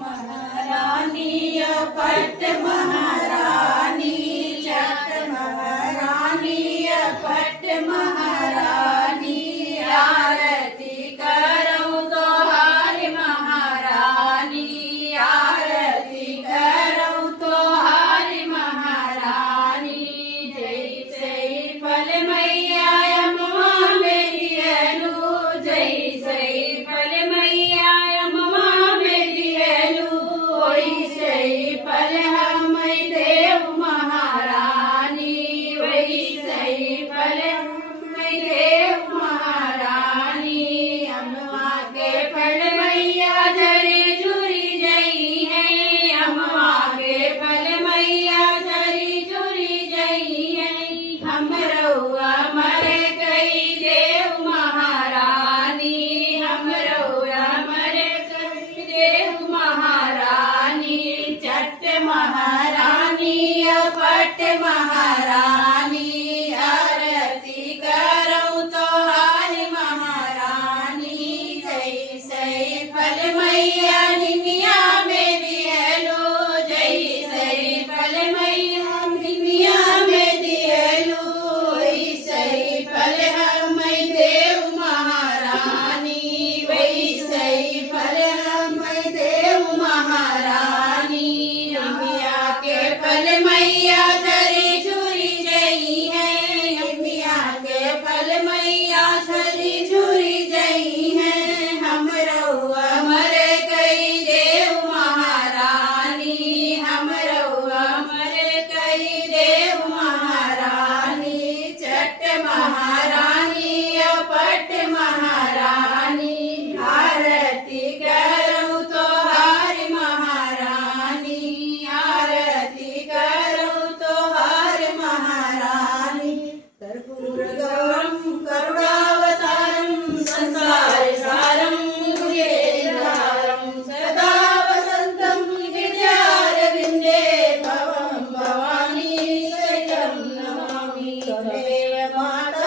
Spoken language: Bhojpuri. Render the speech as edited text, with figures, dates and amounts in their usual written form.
महारानी पट महारानी चट महारानी पट महारानी आरती करूं तो हारी महारानी आरती करूं तो हारी महारानी जैसे फल मैया अम्मा मेरी अनु जैसे फल मैया अम्मा मेरी अनु वैसे फल हम देव महारानी वैसे फल हम देव महारानी अम्मा के फल मैया झरी झुरी जई है अम्मा के फल मैया झरी झुरी जई है हम रउआ मरे कई देव महारानी हम रउआ मरे कई देव महारानी चट महारानी पट महारानी आरती करूं तो हारी महारानी जैसे फल मैया निमिया मेरी हेलो जैसे फल मैया निमिया मेरी हेलो वैसे फल हम देव महारानी वैसे फल हम देव महारानी निमिया के फल मैया झरी झुरी जई है निमिया के फल मैया झरी झुरी जई है हम रउआ मरे कई देव महारानी हम रउआ मरे कई देव महारानी चट महारानी पट महारानी आरती करूं तो हारी महारानी आरती करूं तो हारी महारानी कर्पूर गौरम करुणावतारम संसार सारम मुकेन्द्रहारम सदा वसंतम हृदयारविन्दे भवं भवानी सहितं नमामि तदेव माता